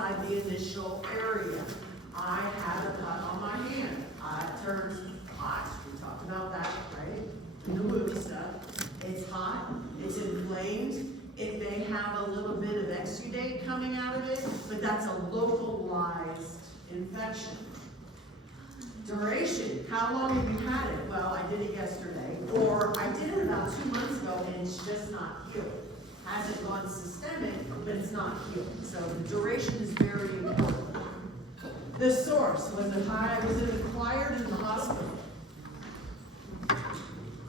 outside the initial area. I had a cut on my hand. It turns hot. We talked about that, right? The movie stuff. It's hot, it's inflamed, it may have a little bit of exudate coming out of it, but that's a localized infection. Duration, how long have you had it? Well, I did it yesterday, or I did it about 2 months ago and it's just not healed. Hasn't gone systemic, but it's not healed. So the duration is very important. The source, was it acquired in the hospital?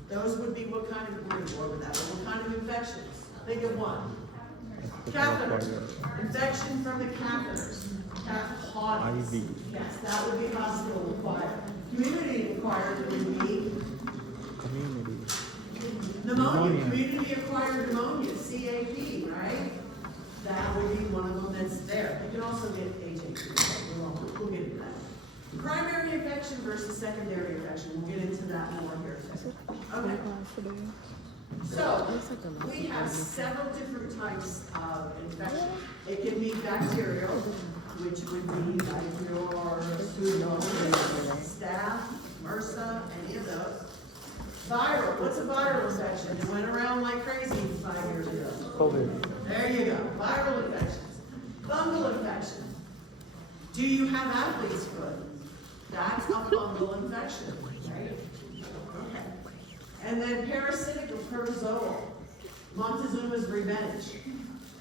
Those would be what kind of, we're going to go over that, but what kind of infections? Think of one. Catheters. Infection from the catheters. IV. Yes, that would be hospital acquired. Community acquired would be pneumonia. Community acquired pneumonia, CAP, right? That would be one of them that's there. You can also get AH2. We'll get into that. Primary infection versus secondary infection. We'll get into that more here. Okay. So, we have several different types of infection. It can be bacterial, which would be like your Pseudomonas, Staph, MRSA, any of those. Viral, what's a viral infection? It went around like crazy 5 years ago. COVID. There you go, viral infections. Fungal infection. Do you have athlete's foot? That's a fungal infection, right? Okay. And then parasitic or protozoal. Montezuma's revenge.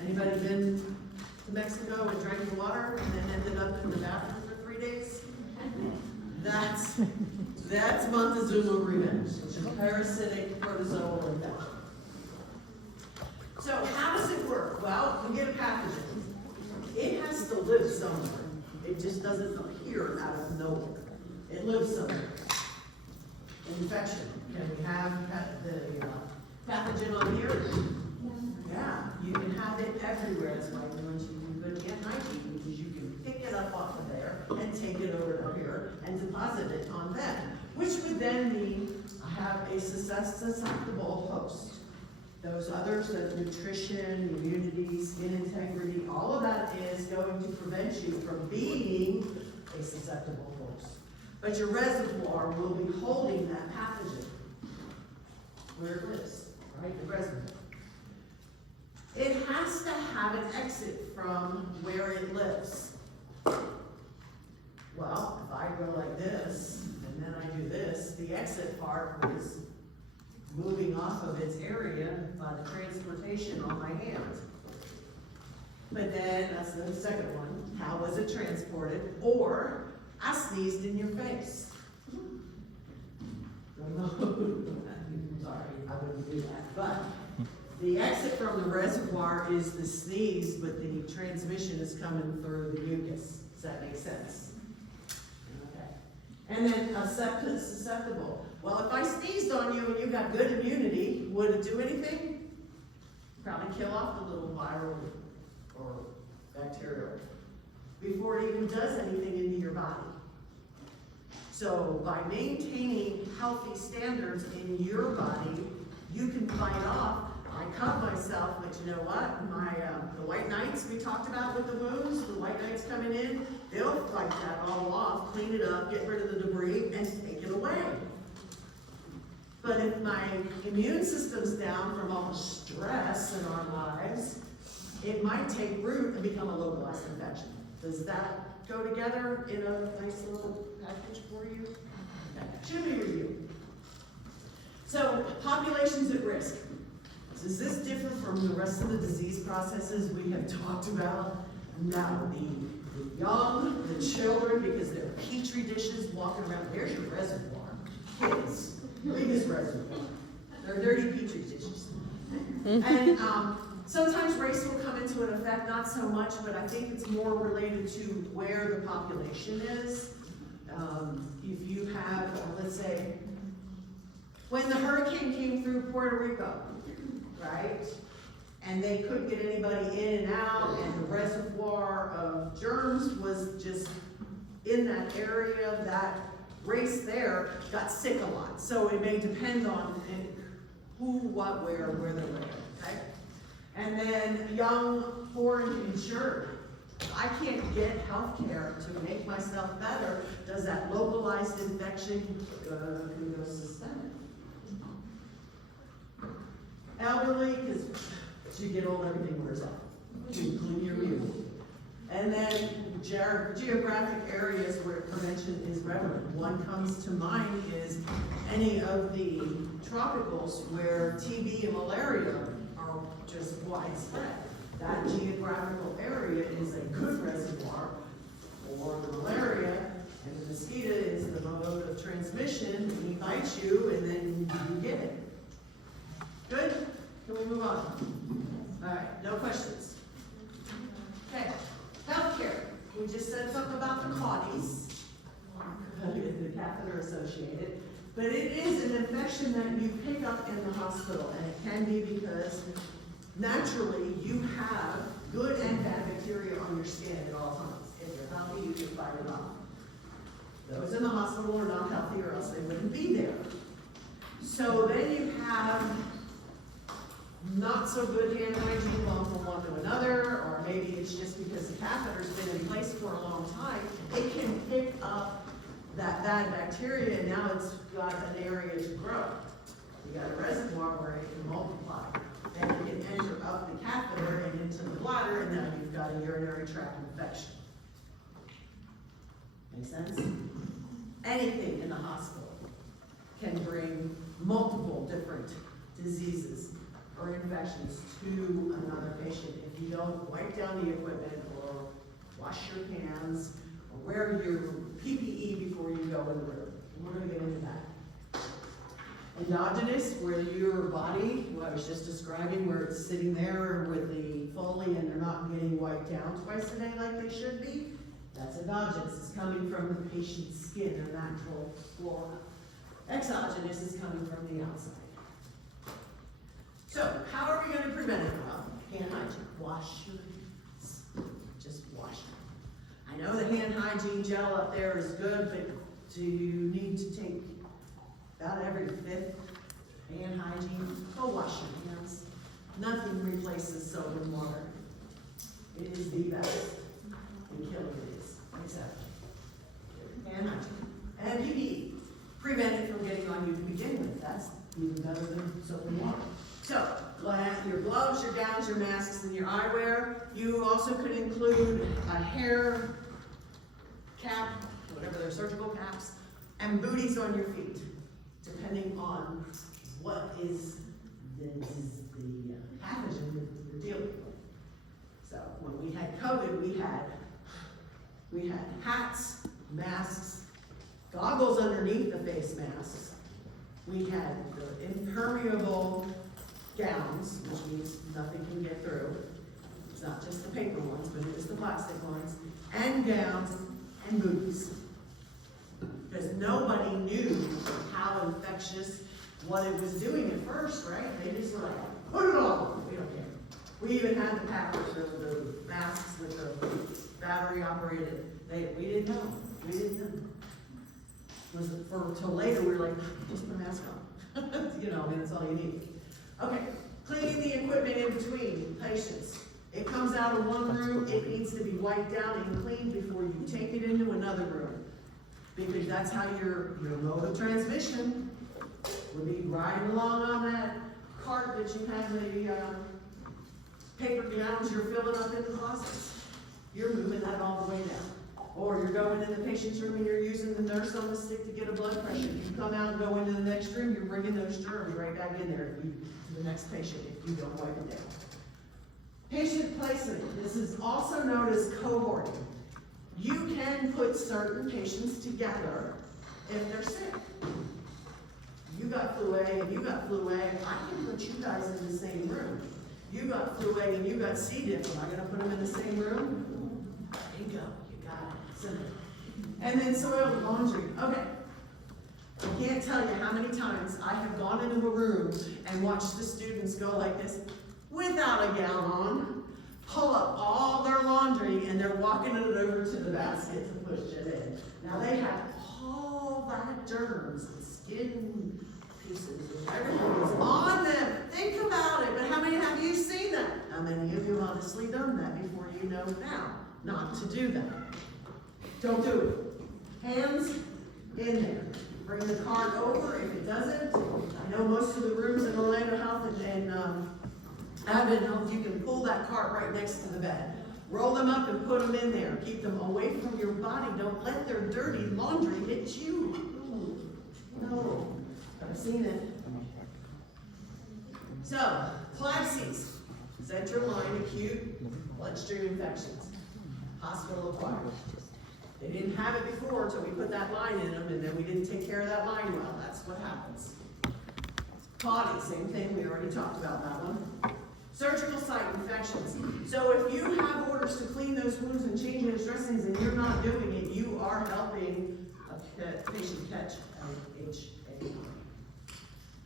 Anybody been to Mexico and drank the water and then ended up in the bathroom for 3 days? That's Montezuma revenge, which is parasitic protozoal infection. So how does it work? Well, you get a pathogen. It has to live somewhere. It just doesn't appear out of nowhere. It lives somewhere. Infection. Can we have the pathogen on here? Yeah, you can have it everywhere. That's why we want you to get Nike, because you can pick it up off of there and take it over to here and deposit it on them, which would then mean I have a susceptible host. Those others, the nutrition, immunity, skin integrity, all of that is going to prevent you from being a susceptible host. But your reservoir will be holding that pathogen where it lives, right? The reservoir. It has to have an exit from where it lives. Well, if I go like this, and then I do this, the exit part is moving off of its area by the transportation on my hand. But then, that's the second one, how was it transported? Or, I sneezed in your face. Sorry, I wouldn't do that. But the exit from the reservoir is the sneeze, but the transmission is coming through the mucus. Does that make sense? Okay. And then susceptible. Well, if I sneezed on you and you got good immunity, would it do anything? Probably kill off the little viral or bacterial before it even does anything into your body. So by maintaining healthy standards in your body, you can fight off. I cut myself, but you know what? The white knights we talked about with the wounds, the white knights coming in, they'll fight that all off, clean it up, get rid of the debris, and take it away. But if my immune system's down from all the stress in our lives, it might take root and become a localized infection. Does that go together in a nice little package for you? Okay. Should we review? So, populations at risk. Is this different from the rest of the disease processes we have talked about? No, the young, the children, because they're petri dishes walking around. There's your reservoir. Kids, biggest reservoir. They're dirty petri dishes. And sometimes race will come into an effect, not so much, but I think it's more related to where the population is. If you have, let's say, when the hurricane came through Puerto Rico, right? And they couldn't get anybody in and out, and the reservoir of germs was just in that area. That race there got sick a lot. So it may depend on who, what, where they're living, okay? And then young, poor, and insured. I can't get health care to make myself better. Does that localized infection can go systemic? Elderly, because as you get old, everything wears off, including your immune. And then geographic areas where prevention is relevant. One comes to mind is any of the tropicals where TB and malaria are just widespread. That geographical area is a good reservoir for the malaria, and the mosquito is the mode of transmission, and he bites you, and then you get it. Good? Can we move on? All right, no questions. Okay, healthcare. We just said something about the CAUTIs, the catheter associated, but it is an infection that you pick up in the hospital, and it can be because naturally you have good and bad bacteria on your skin at all times. If you're healthy, you can fight it off. Those in the hospital are not healthy, or else they wouldn't be there. So then you have not so good hand hygiene going from one to another, or maybe it's just because the catheter's been in place for a long time. It can pick up that bad bacteria, and now it's got an area to grow. You got a reservoir where it can multiply, and it can enter up the catheter and into the bladder, and now you've got a urinary tract infection. Make sense? Anything in the hospital can bring multiple different diseases or infections to another patient if you don't wipe down the equipment or wash your hands or wear your PPE before you go in the room. And we're going to get into that. Endogenous, where your body, what I was just describing, where it's sitting there with the Foley and they're not getting wiped down twice a day like they should be, that's endogenous. It's coming from the patient's skin, their natural flora. Exogenous is coming from the outside. So, how are we going to prevent it? Well, hand hygiene. Wash your hands. Just wash them. I know the hand hygiene gel up there is good, but do you need to take about every 5th hand hygiene? Go wash your hands. Nothing replaces soap and water. It is the best. The killer it is. Exactly. Hand hygiene. And PPE. Prevent it from getting on you to begin with. That's even better than soap and water. So, your gloves, your gowns, your masks, and your eyewear. You also could include a hair cap, whatever they're, surgical caps, and booties on your feet, depending on what is the pathogen that you're dealing with. So, when we had COVID, we had hats, masks, goggles underneath the face masks. We had the impermeable gowns, which means nothing can get through. It's not just the paper ones, but it is the plastic ones, and gowns and booties. Because nobody knew how infectious what it was doing at first, right? They just were like, put it on, we don't care. We even had the packers, the masks with the battery operated. We didn't know. We didn't know. Was it for till later? We were like, just put a mask on. You know, I mean, that's all you need. Okay, cleaning the equipment in between patients. It comes out of one room, it needs to be wiped down and cleaned before you take it into another room. Because that's how your mode of transmission will be riding along on that cart that you have the paper gowns you're filling up in the closets. You're moving that all the way down. Or you're going in the patient's room and you're using the nurse on the stick to get a blood pressure. You come out and go into the next room, you're bringing those germs right back in there to the next patient if you don't wipe it down. Patient placement. This is also known as cohorting. You can put certain patients together if they're sick. You got flu A and you got flu A, I can put you guys in the same room. You got flu A and you got C. diff, am I going to put them in the same room? There you go. Simple. And then soiled laundry. Okay. I can't tell you how many times I have gone into a room and watched the students go like this without a gown on, pull up all their laundry, and they're walking it over to the basket to push it in. Now they have all that germs and skin pieces and everything is on them. Think about it. But how many have you seen that? How many of you honestly done that before you know now? not to do that. Don't do it. Hands in there. Bring the cart over if it doesn't. I know most of the rooms in Orlando Health and Advent Health, you can pull that cart right next to the bed. Roll them up and put them in there. Keep them away from your body. Don't let their dirty laundry hit you. Ooh, no, I've seen it. So, CLABSIs, central line acute bloodstream infections, hospital acquired. They didn't have it before until we put that line in them, and then we didn't take care of that line well. That's what happens. Potty, same thing. We already talked about that one. Surgical site infections. So if you have orders to clean those wounds and change those dressings and you're not doing it, you are helping a patient catch AH2.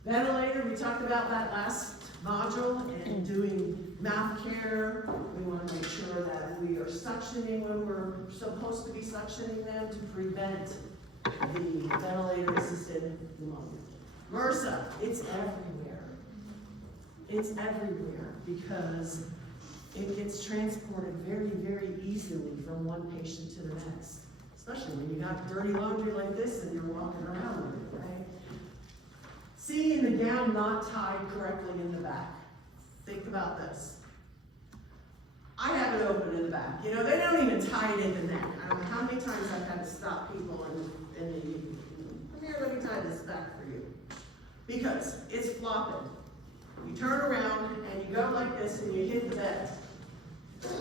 Ventilator, we talked about that last module, and doing mouth care. We want to make sure that we are suctioning when we're supposed to be suctioning them to prevent the ventilator-assisted pneumonia. MRSA, it's everywhere. It's everywhere because it gets transported very, very easily from one patient to the next. Especially when you got dirty laundry like this and you're walking around with it, right? Seeing the gown not tied correctly in the back. Think about this. I have it open in the back. You know, they don't even tie it in the neck. I don't know how many times I've had to stop people and they, come here, let me tie this back for you. Because it's flopping. You turn around and you go like this and you hit the bed.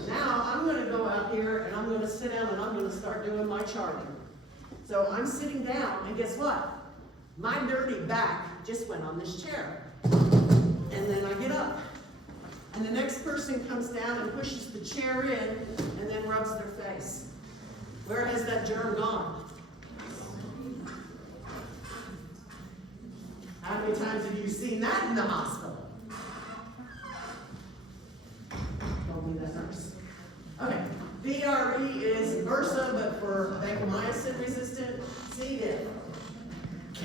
Now I'm going to go out here and I'm going to sit down and I'm going to start doing my charting. So I'm sitting down and guess what? My dirty back just went on this chair. And then I get up. And the next person comes down and pushes the chair in and then rubs their face. Where has that germ gone? How many times have you seen that in the hospital? Only the nurse. Okay, VRE is MRSA, but for vancomycin resistant. C. diff.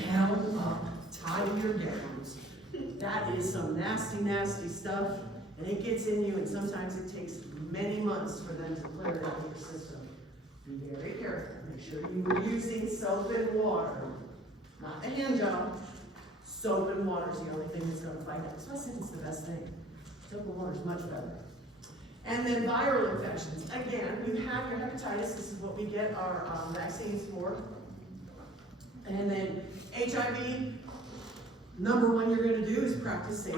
Gown up, tie your gowns. That is some nasty, nasty stuff, and it gets in you, and sometimes it takes many months for them to clear it out of your system. Be very careful. Make sure you are using soap and water, not the hand job. Soap and water is the only thing that's going to fight that. So I think it's the best thing. Soap and water is much better. And then viral infections. Again, you have your hepatitis. This is what we get our vaccines for. And then HIV, number one you're going to do is practice safe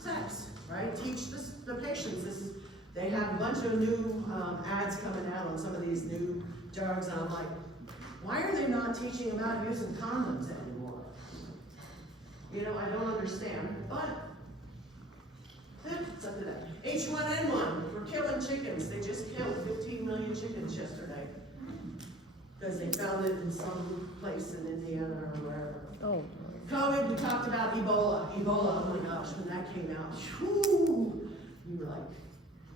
sex, right? Teach the patients. They have a bunch of new ads coming out on some of these new drugs, and I'm like, why are they not teaching about using condoms anymore? You know, I don't understand, but it's up to them. H1N1, we're killing chickens. They just killed 15 million chickens yesterday because they found it in some place in Indiana or wherever. Oh. COVID, we talked about Ebola. Ebola, oh my gosh, when that came out, whew, you were like,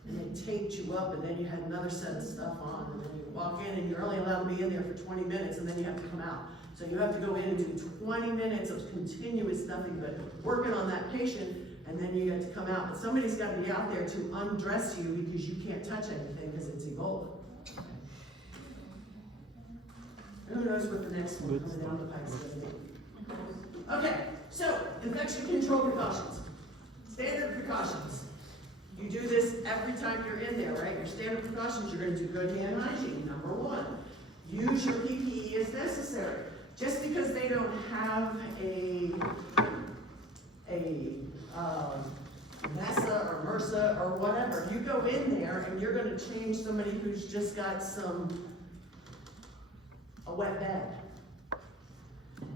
and they taped you up, and then you had another set of stuff on, and then you walk in, and you're only allowed to be in there for 20 minutes, and then you have to come out. So you have to go in and do 20 minutes of continuous nothing but working on that patient, and then you get to come out. But somebody's got to be out there to undress you because you can't touch anything because it's Ebola. Who knows what the next one coming down the pipe is going to be. Okay, so infection control precautions. Standard precautions. You do this every time you're in there, right? Your standard precautions, you're going to do good hand hygiene, number one. Use your PPE as necessary. Just because they don't have a MESA or MRSA or whatever, you go in there and you're going to change somebody who's just got a wet bed.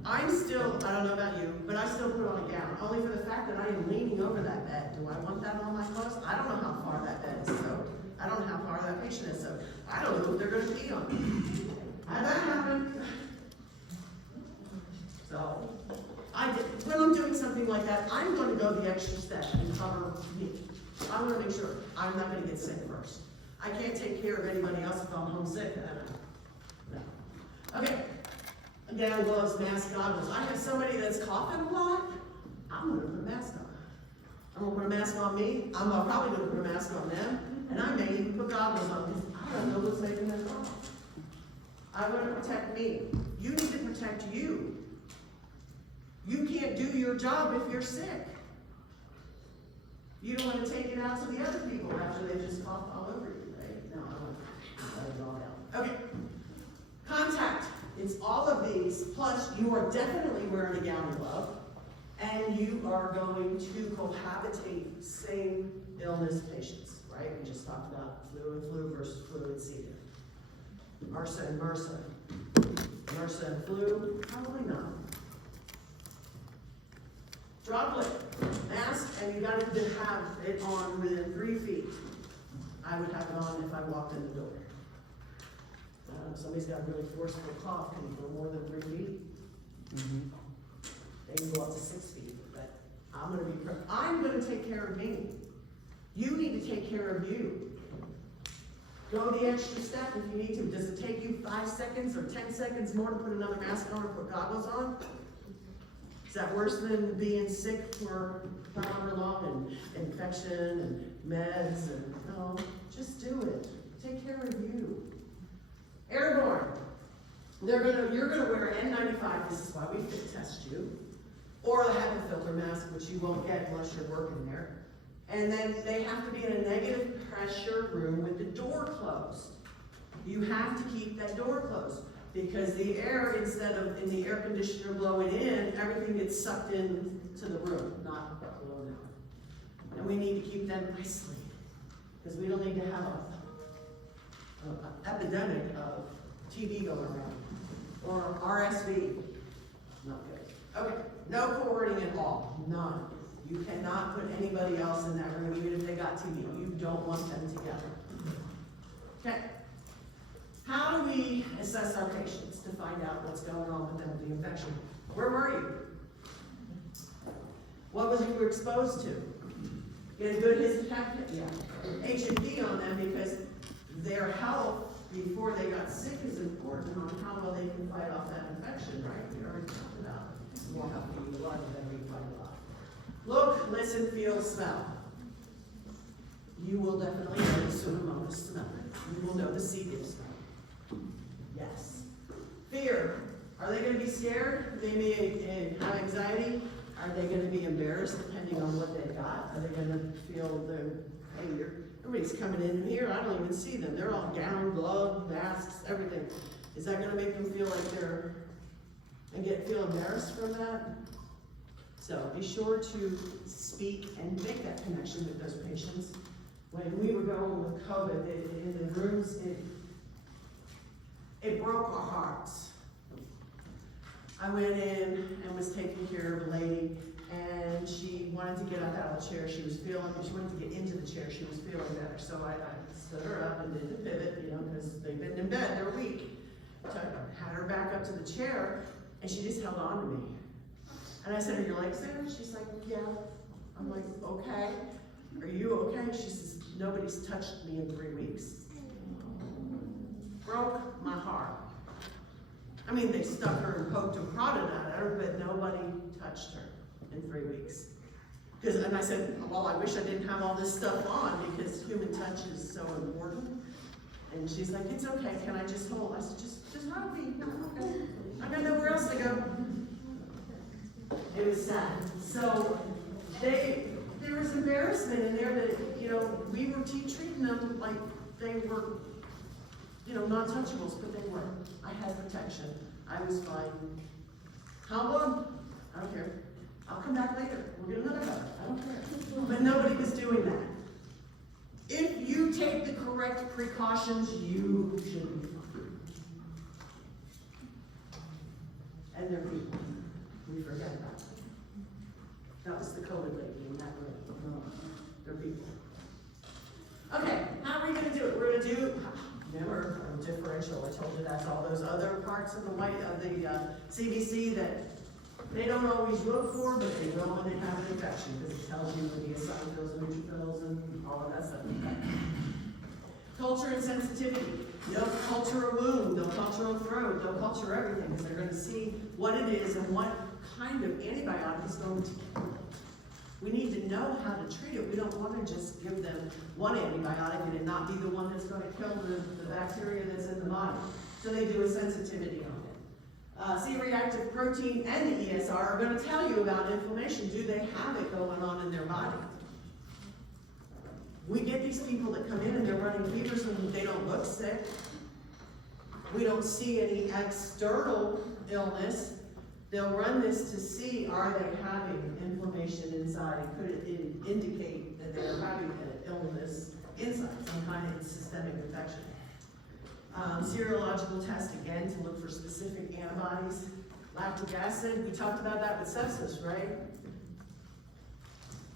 I don't know about you, but I still put on a gown, only for the fact that I am leaning over that bed. Do I want that on my clothes? I don't know how far that bed is soaked. I don't know how far that patient is soaked. I don't know if they're going to pee on me. Had that happen. So, when I'm doing something like that, I'm going to go the extra step and cover me. I'm going to make sure I'm not going to get sick first. I can't take care of anybody else if I'm homesick. No. Okay. Again, gloves, mask, goggles. I have somebody that's coughing a lot. I'm going to put a mask on. I'm going to put a mask on me. I'm probably going to put a mask on them. And I may even put goggles on because I don't know one that's making that call. I want to protect me. You need to protect you. You can't do your job if you're sick. You don't want to take it out to the other people after they just cough all over you, right? No, I want to let it all down. Okay. Contact. It's all of these, plus you are definitely wearing a gown and glove, and you are going to cohabitate same illness patients, right? We just talked about flu and flu versus flu and C. MRSA and MRSA. MRSA and flu, probably not. Droplet, mask, and you got to have it on within 3 feet. I would have it on if I walked in the door. If somebody's got a really forceful cough, can you go more than 3 feet? Mm-hmm. They can go up to 6 feet, but I'm going to take care of me. You need to take care of you. Go the extra step if you need to. Does it take you 5 seconds or 10 seconds more to put another mask on or put goggles on? Is that worse than being sick for however long and infection and meds and no? Just do it. Take care of you. Airborne. You're gonna wear an N95. This is why we fit test you, or a HEPA filter mask, which you won't get unless you're working there. And then they have to be in a negative pressure room with the door closed. You have to keep that door closed because the air, instead of in the air conditioner blowing in, everything gets sucked in to the room, not blown out. And we need to keep them isolated because we don't need to have an epidemic of TB going around or RSV. Not good. Okay, no cohorting at all, none. You cannot put anybody else in that room, even if they got TB. You don't want them together. Okay. How do we assess our patients to find out what's going on with them with the infection? Where were you? What was you exposed to? Get a good H&P on them because their health before they got sick is important on how well they can fight off that infection, right? We already talked about it. More healthy you are, then we fight it off. Look, listen, feel, smell. You will definitely know the Pseudomonas smell. You will know the C. diff smell. Yes. Fear. Are they going to be scared? They may have anxiety. Are they going to be embarrassed depending on what they've got? Are they going to feel everybody's coming in here, I don't even see them. They're all gown, glove, masks, everything. Is that going to make them feel like feel embarrassed from that? So be sure to speak and make that connection with those patients. When we were going with COVID, in the rooms, it broke our hearts. I went in and was taking care of a lady, and she wanted to get up out of the chair. She wanted to get into the chair. She was feeling better. So I stood her up and did the pivot, because they've been in bed, they're weak. So I had her back up to the chair, and she just held on to me. And I said, "Are your legs there?" She's like, "Yeah." I'm like, "Okay. Are you okay?" She says, "Nobody's touched me in 3 weeks." Broke my heart. I mean, they stuck her and poked and prodded at her, but nobody touched her in 3 weeks. And I said, "Well, I wish I didn't have all this stuff on because human touch is so important." And she's like, "It's okay, can I just hold?" I said, just hug me. Okay. I got nowhere else to go. It was sad. So there was embarrassment in there that, we were treating them like they were, non-touchables, but they weren't. I had protection. I was fine. How long? I don't care. I'll come back later. We'll get another hug. I don't care. But nobody was doing that. If you take the correct precautions, you should be fine. And they're people. We forget about that. That was the COVID lady in that room. They're people. Okay, how are we going to do it? We're going to do, remember, differential. I told you that's all those other parts of the CBC that they don't always look for, but they will when they have an infection because it tells you the eosinophils and neutrophils and all of that stuff. Culture and sensitivity. They'll culture a wound, they'll culture a throat, they'll culture everything because they're going to see what it is and what kind of antibiotic is going to kill. We need to know how to treat it. We don't want to just give them one antibiotic and it not be the one that's going to kill the bacteria that's in the body. So they do a sensitivity on it. C-reactive protein and the ESR are going to tell you about inflammation. Do they have it going on in their body? We get these people that come in and they're running fevers and they don't look sick. We don't see any external illness. They'll run this to see, are they having inflammation inside, and could it indicate that they're having an illness inside, some kind of systemic infection. Serological test, again, to look for specific antibodies. Lactic acid, we talked about that with sepsis, right?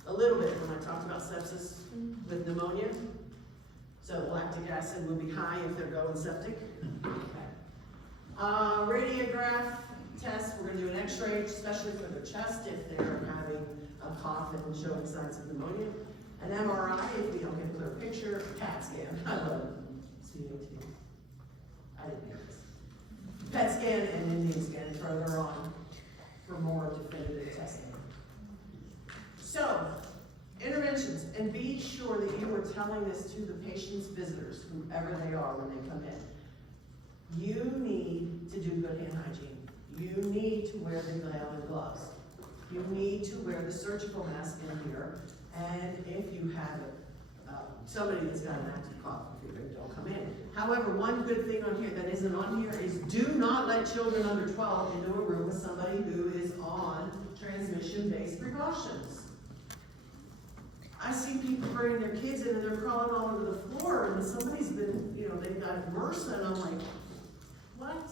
A little bit when I talked about sepsis with pneumonia. So lactic acid will be high if they're going septic. Okay. Radiograph test, we're going to do an x-ray, especially for the chest if they're having a cough and showing signs of pneumonia. An MRI if we don't get a clear picture. CAT scan, I love it. CAT. I didn't hear this. PET scan and Indian scan further on for more definitive testing. So, interventions, and be sure that you are telling this to the patient's visitors, whoever they are when they come in. You need to do good hand hygiene. You need to wear the nylon gloves. You need to wear the surgical mask in here. And if you have somebody that's got an active cough or fever, don't come in. However, one good thing on here that isn't on here is do not let children under 12 into a room with somebody who is on transmission-based precautions. I see people bringing their kids in and they're crawling all over the floor and somebody's been, they've got MRSA and I'm like, what?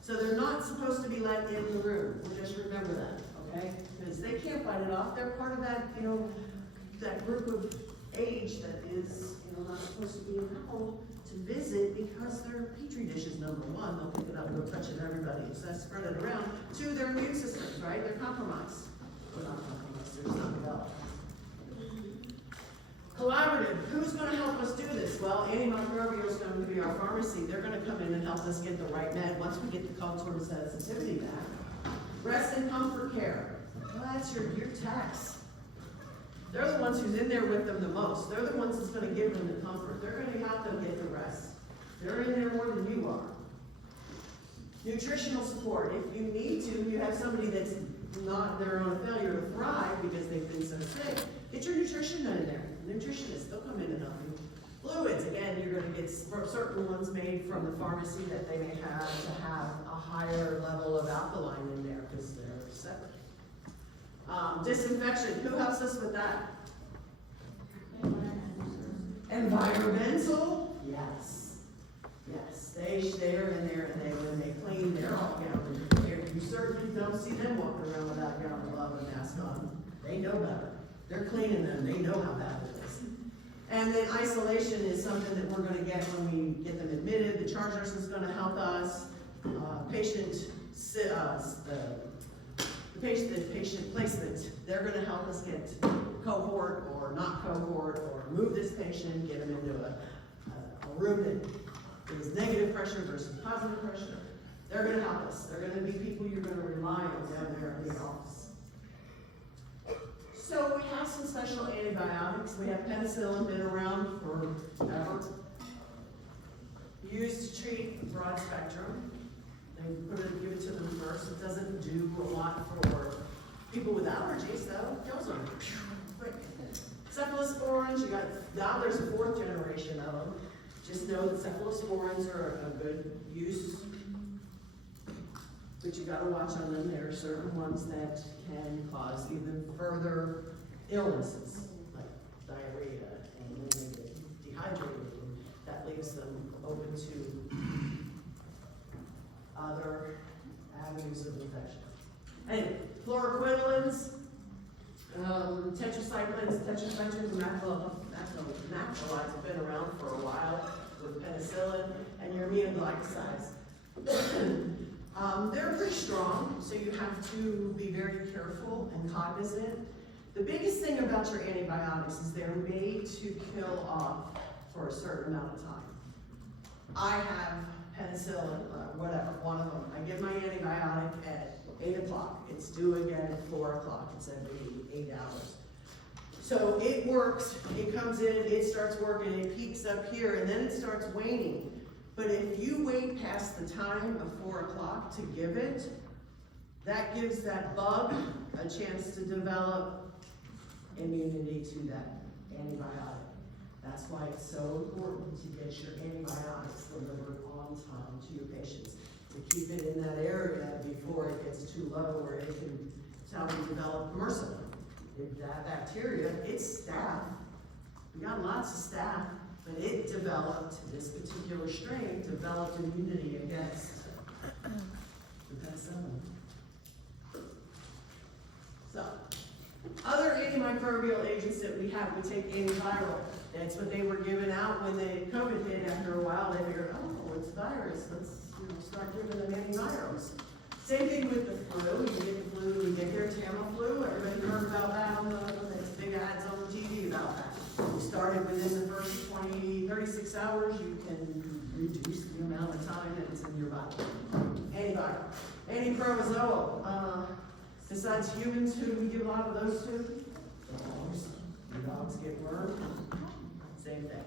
So they're not supposed to be let in the room. We'll just remember that, okay? Because they can't fight it off. They're part of that, that group of age that is, not supposed to be allowed to visit because they're petri dishes, number one. They'll pick it up and they'll touch it everybody. So that's spread it around. Two, their immune systems, right? They're compromised. Well, not compromised, they're just not developed. Collaborative, who's going to help us do this? Well, antimicrobial is going to be our pharmacy. They're going to come in and help us get the right med once we get the culture and sensitivity back. Rest and comfort care. Well, that's your techs. They're the ones who's in there with them the most. They're the ones that's going to give them the comfort. They're going to help them get the rest. They're in there more than you are. Nutritional support. If you need to, you have somebody that's not their own failure to thrive because they've been so sick. Get your nutrition done in there. Nutritionists, they'll come in and help you. Fluids, again, you're going to get certain ones made from the pharmacy that they may have to have a higher level of alkaline in there because they're separate. Disinfection, who helps us with that? Environmental, yes. Yes, they're in there and when they clean, they're all gown. You certainly don't see them walking around without gown, glove, and mask on. They know better. They're cleaning them, they know how bad it is. And then isolation is something that we're going to get when we get them admitted. The charge nurse is going to help us. The patient placement, they're going to help us get cohort or not cohort or move this patient, get them into a room that is negative pressure versus positive pressure. They're going to help us. They're going to be people you're going to rely on down there in the office. So we have some special antibiotics. We have penicillin, been around forever. Used to treat broad spectrum. They give it to them first. It doesn't do a lot for people with allergies, though. It kills them. Quick. Cephalosporins, now there's a fourth generation of them. Just know that cephalosporins are a good use. But you got to watch on them. There are certain ones that can cause even further illnesses, like diarrhea, and then they get dehydrated, and that leaves them open to other avenues of infection. Anyway, fluoroquinolones, tetracyclines, and macrolides have been around for a while with penicillin, and your aminoglycosides. They're pretty strong, so you have to be very careful and cognizant. The biggest thing about your antibiotics is they're made to kill off for a certain amount of time. I have penicillin, whatever, one of them. I give my antibiotic at 8 o'clock. It's due again at 4 o'clock. It's every 8 hours. So it works, it comes in, it starts working, it peaks up here, and then it starts waning. But if you wait past the time of 4 o'clock to give it, that gives that bug a chance to develop immunity to that antibiotic. That's why it's so important to get your antibiotics delivered on time to your patients, to keep it in that area before it gets too low where it can, it's how we develop MRSA. If that bacteria, it's staph. We got lots of staph, but it developed, this particular strain, developed immunity against the penicillin. So, other antimicrobial agents that we have, we take antiviral. That's what they were giving out when the COVID hit. After a while, they figured, oh, it's virus. Let's start giving them antivirals. Same thing with the flu. You get the flu, we get here Tamiflu. Everybody heard about that on there's big ads on the TV about that. We started within the first 36 hours, you can reduce the amount of time that it's in your body. Antiviral. Antiprotozoal. Besides humans, who do we give a lot of those to? Dogs. Your dogs get wormed. Same thing.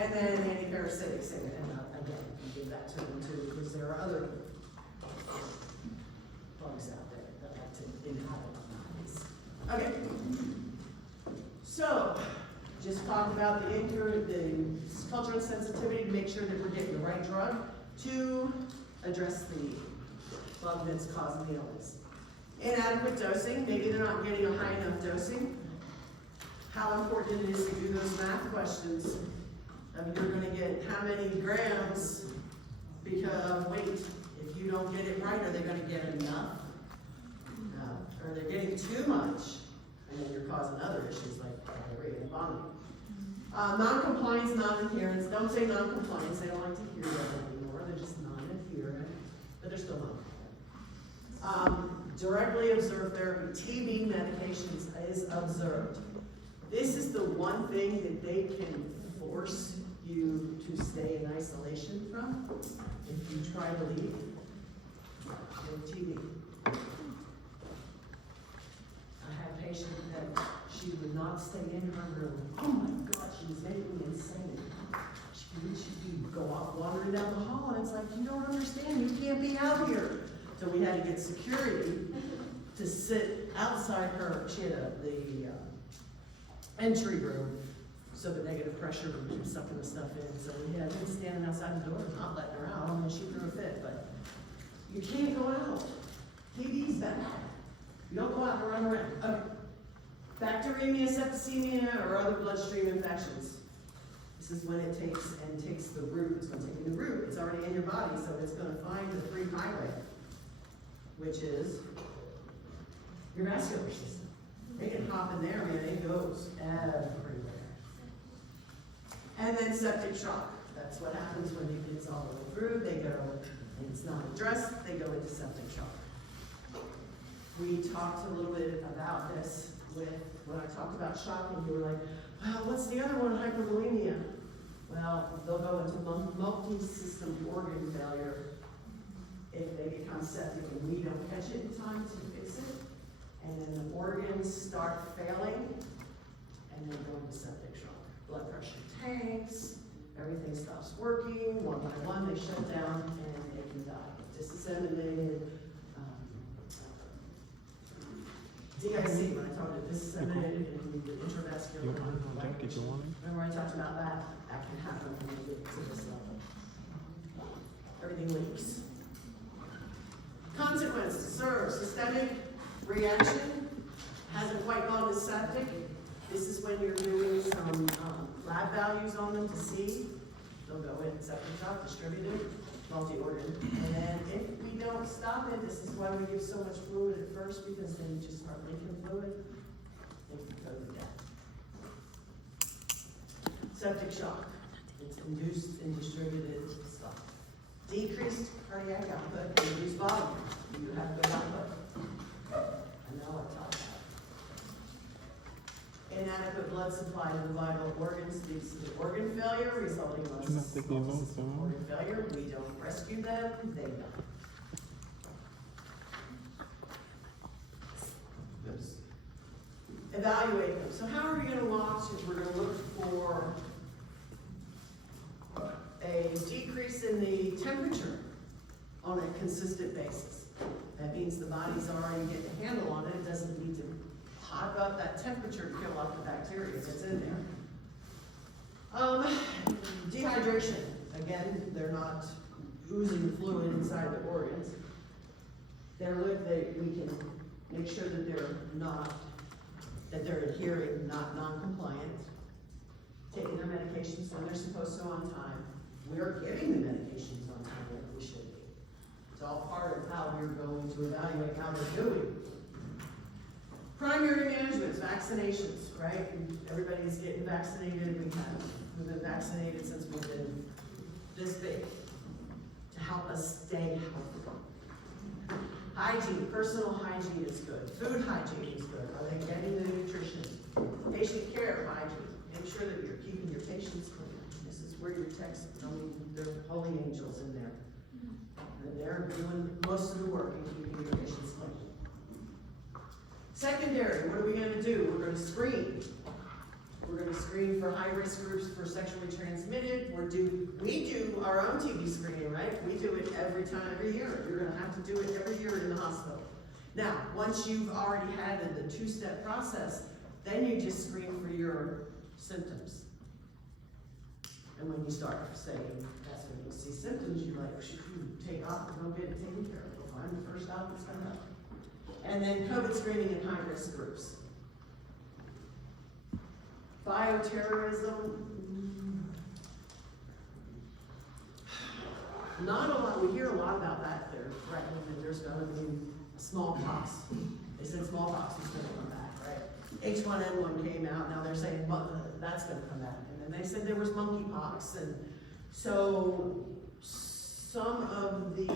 And then antiparasitic, same thing. And again, you give that to them too, because there are other bugs out there that like to inhabit bodies. Okay. So, just talk about the cultural sensitivity to make sure that we're getting the right drug to address the bug that's causing the illness. Inadequate dosing, maybe they're not getting a high enough dosing. How important it is to do those math questions. You're going to get how many grams because of weight. If you don't get it right, are they going to get enough? No. Or they're getting too much, and then you're causing other issues like diarrhea and vomiting. Non-compliance, non-adherence. Don't say non-compliance. They don't like to hear that anymore. They're just non-adherent, but they're still non-compliant. Directly observed therapy. TB medications is observed. This is the one thing that they can force you to stay in isolation from if you try to leave with TB. I had a patient that she would not stay in her room. Oh my God, she was making me insane. She'd go off wandering down the hall, and it's like, you don't understand, you can't be out here. So we had to get security to sit outside her. She had the entry room, so the negative pressure would keep sucking the stuff in. So we had him standing outside the door, not letting her out. I mean, she threw a fit, but you can't go out. TB's bad. You don't go out and run around. Okay. Bacteremia, septicemia, or other bloodstream infections. This is when it takes the root. It's going to take the root. It's already in your body, so it's going to find the free highway, which is your vascular system. They can hop in there, man, it goes everywhere. And then septic shock. That's what happens when it gets all the way through. They go, and it's not addressed, they go into septic shock. We talked a little bit about this when I talked about shock, and you were like, well, what's the other one, hypervolemia? Well, they'll go into multi-system organ failure if they become septic and we don't catch it in time to fix it. And then the organs start failing, and then go into septic shock. Blood pressure tanks, everything stops working, one by one they shut down, and they can die. Disseminated, DIC, when I talked about disseminated in the intravascular language. Remember I talked about that? That can happen when you get to this level. Everything leaks. Consequences, systemic reaction hasn't quite gone to septic. This is when you're doing some lab values on them to see. They'll go in septic shock, distributed, multi-organ. And then if we don't stop it, this is why we give so much fluid at first, because then you just start leaking fluid. They can go to death. Septic shock. It's induced in distributed stuff. Decreased cardiac output, reduced volume. You have good output. And now what talk about? Inadequate blood supply to the vital organs leads to organ failure, resulting in organ failure. We don't rescue them, they die. evaluate them. So how are we gonna watch it? We're gonna look for a decrease in the temperature on a consistent basis. That means the body's already getting a handle on it. It doesn't need to hot up that temperature to kill off the bacteria that's in there. Dehydration. Again, they're not oozing fluid inside the organs. We can make sure that they're adhering, not non-compliant. Taking their medications when they're supposed to on time. We're giving the medications on time like we should be. It's all part of how we're going to evaluate how they're doing. Primary management, vaccinations, right? Everybody's getting vaccinated. We've been vaccinated since we've been this big to help us stay healthy. Hygiene, personal hygiene is good. Food hygiene is good. Are they getting the nutrition? Patient care hygiene. Make sure that you're keeping your patients clean. This is where your techs, they're holy angels in there. And they're doing most of the work in keeping your patients clean. Secondary, what are we gonna do? We're gonna screen. We're gonna screen for high-risk groups for sexually transmitted. We do our own TB screening, right? We do it every year. You're gonna have to do it every year in the hospital. Now, once you've already had the two-step process, then you just screen for your symptoms. And when you start saying, that's when you see symptoms, you're like, take off and go get it taken care of. We'll find the first out that's coming up. And then COVID screening in high-risk groups. Bioterrorism. Not a lot, we hear a lot about that. They're threatening that there's going to be smallpox. They said smallpox was going to come back, right? H1N1 came out, now they're saying that's going to come back. And then they said there was monkeypox. And so some of the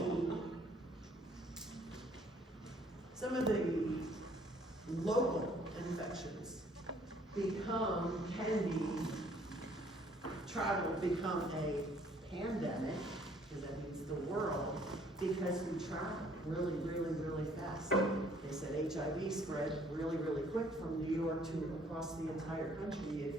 local infections become a pandemic, because that means the world, because we travel really, really, really fast. They said HIV spread really, really quick from New York to across the entire country. If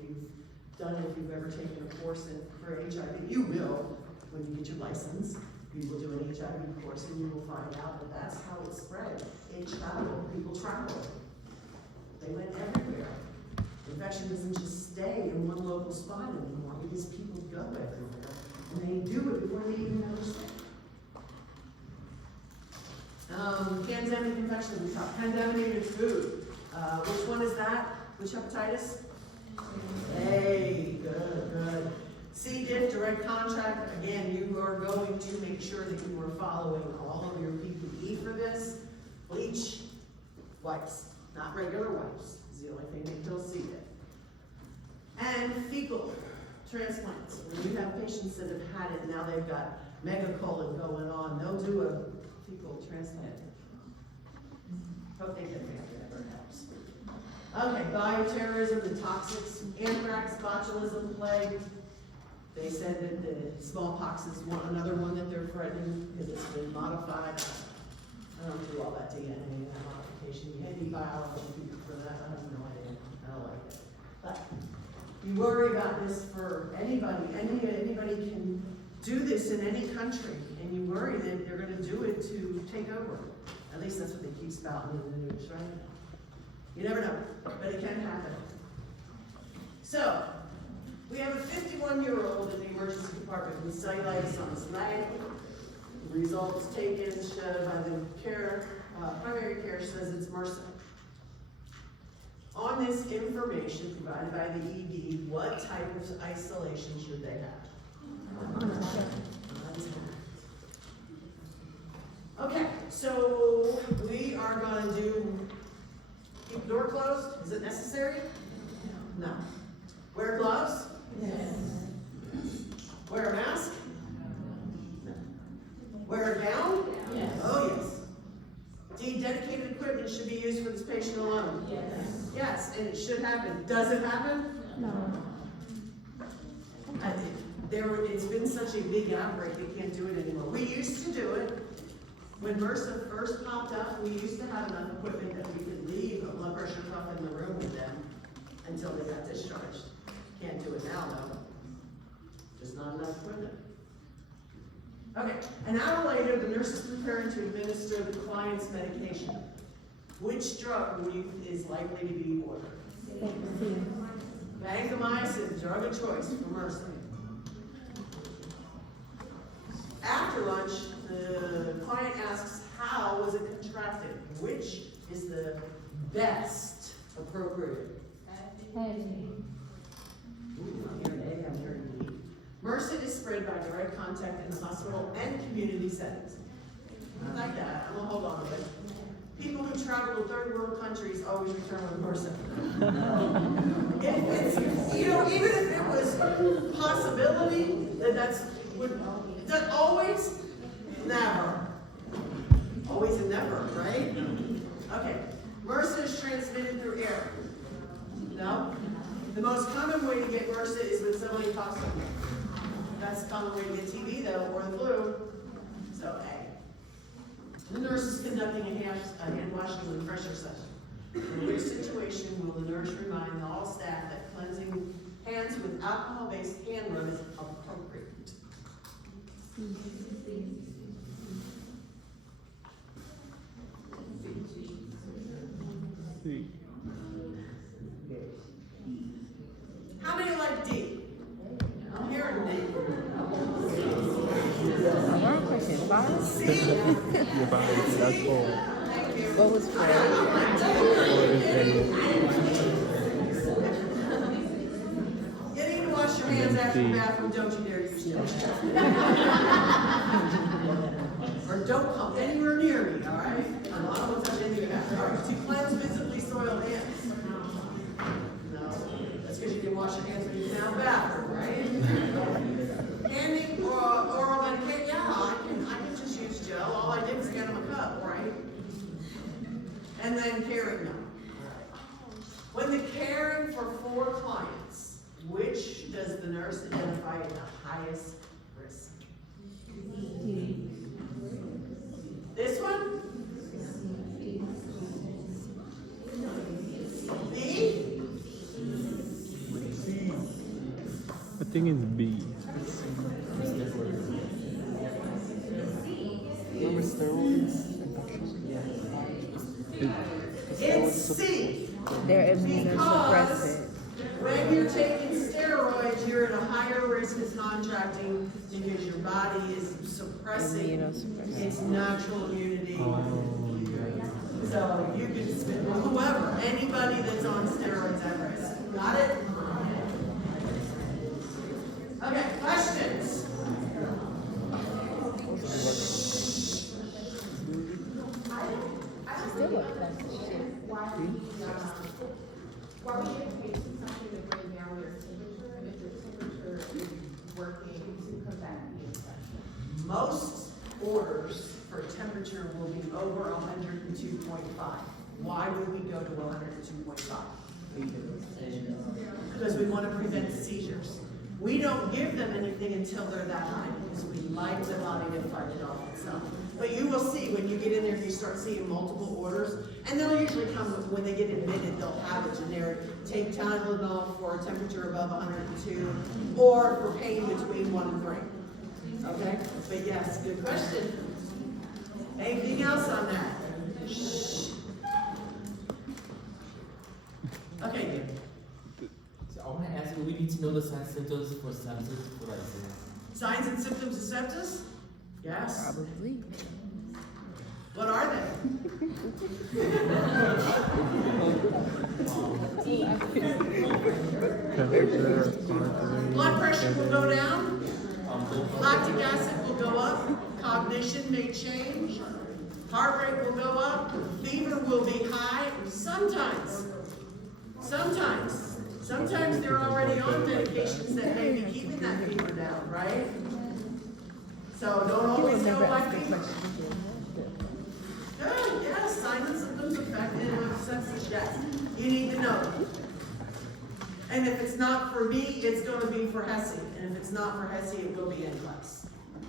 you've ever taken a course for HIV, you will, when you get your license, you will do an HIV course and you will find out that that's how it spread. It traveled, people traveled. They went everywhere. Infection doesn't just stay in one local spot anymore, because people go everywhere. And they do it before they even know they're sick. Pandemic infection, we talked contaminated food. Which one is that? Which hepatitis? Hey, good. C. diff, direct contact. Again, you are going to make sure that you are following all of your PPE for this. Bleach, wipes, not regular wipes. Is the only thing that kills C. diff. And fecal transplants. When you have patients that have had it, now they've got megacolon going on, they'll do a fecal transplant. Hope they get there, whatever helps. Okay, bioterrorism, the toxics, anthrax, botulism, plague. They said that the smallpox is another one that they're threatening because it's been modified. I don't do all that DNA and that modification. You need biology for that. I have no idea. I don't like it. But you worry about this for anybody. Anybody can do this in any country, and you worry that they're going to do it to take over. At least that's what they keep spouting in the news, right? You never know, but it can happen. So, we have a 51-year-old in the emergency department with cellulitis on his leg. Results taken, showed by the primary care says it's MRSA. On this information provided by the ED, what type of isolation should they have? Okay, so we are going to keep the door closed. Is it necessary? No. Wear gloves? Yes. Wear a mask? No. Wear a gown? Yes. Oh, yes. Dedicated equipment should be used for this patient alone? Yes. Yes, and it should happen. Does it happen? No. It's been such a big outbreak, we can't do it anymore. We used to do it. When MRSA first popped up, we used to have enough equipment that we could leave a blood pressure cuff in the room with them until they got discharged. Can't do it now though. Just not enough equipment. Okay, an hour later, the nurse is preparing to administer the client's medication. Which drug is likely to be ordered? Vancomycin, drug of choice for MRSA. After lunch, the client asks, how was it contracted? Which is the best appropriate? Ooh, I'm hearing A, I'm hearing B. MRSA is spread by direct contact in the hospital and community settings. I like that. I'm gonna hold on to it. People who travel to third world countries always return with MRSA. If it's, even if it was a possibility that always, never. Always and never, right? Okay. MRSA is transmitted through air. No? The most common way to get MRSA is when somebody coughs on you. That's the common way to get TB though, or the flu. So A. The nurse is conducting a hand washing and refresher session. In which situation will the nurse remind all staff that cleansing hands with alcohol-based hand rub is appropriate? How many like D? I'm hearing D. One question, five? C? Your body, that's all. Thank you. What was Fred? You need to wash your hands after the bathroom, don't you dare use your Or don't come anywhere near me, all right? I don't want to touch anything about. All right, to cleanse visibly soiled hands. No, that's because you can wash your hands when you get out of the bathroom, right? Handing oral medication, yeah, I can just use gel. All I did was get them a cup, right? And then caring them. When the caring for 4 clients, which does the nurse identify as the highest risk? This one? B? I think it's B. It's C. They're Because immunosuppressant. when you're taking steroids, you're at a higher risk of contracting because your body is suppressing Immunosuppressant. its natural immunity. Oh, yeah. So you can spit, whoever, anybody that's on steroids at risk. Got it? Okay, questions? Still like that shit. Why would you pay something to bring down your temperature if your temperature is working to combat the infection? Most orders for temperature will be over 102.5. Why would we go to 102.5? Because we want to prevent seizures. We don't give them anything until they're that high because we like the body to fight it off itself. But you will see when you get in there, you start seeing multiple orders, and they'll usually come when they get admitted, they'll have a generic, take Tylenol for a temperature above 102, or for pain between 1 and 3. Okay? But yes, good question. Anything else on that? Shh. Okay. So I want to ask you, we need to know the signs and symptoms for sepsis for like Signs and symptoms of sepsis? Yes. Probably. What are they? Temperature, Blood pressure will go down. Lactic acid will go up. Cognition may change. Heart rate will go up. Fever will be high. Sometimes they're already on medications that may be keeping that fever down, right? So don't always go by fever. Good, yes, signs and symptoms affected with sepsis, yes. You need to know. And if it's not for me, it's going to be for Hesse. And if it's not for Hesse, it will be NCLEX.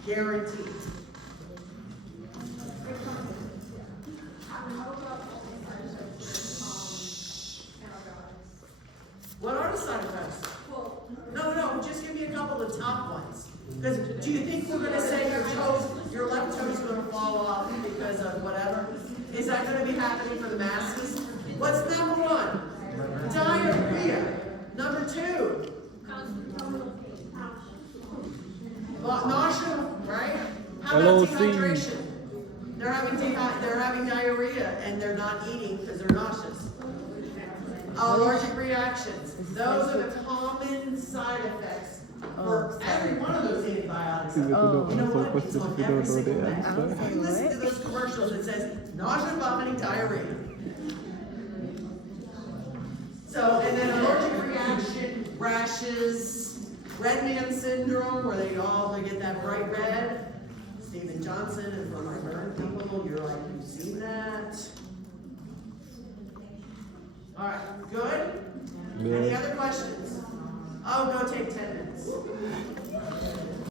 Guaranteed. Nausea, right? How about LOC. dehydration? They're having diarrhea and they're not eating because they're nauseous. Allergic reactions. Those are the common side effects for every one of those antibiotics. See, if you don't You know answer what? the It's question, on if you every don't know single the thing. answer. You listen to those commercials, it says nausea, vomiting, diarrhea. So, and then allergic reaction, rashes, red man syndrome, where they get that bright red. Steven Johnson, and for my burn people, you're like, you've seen that. All right, good? Yeah. Any other questions? Oh, go take 10 minutes.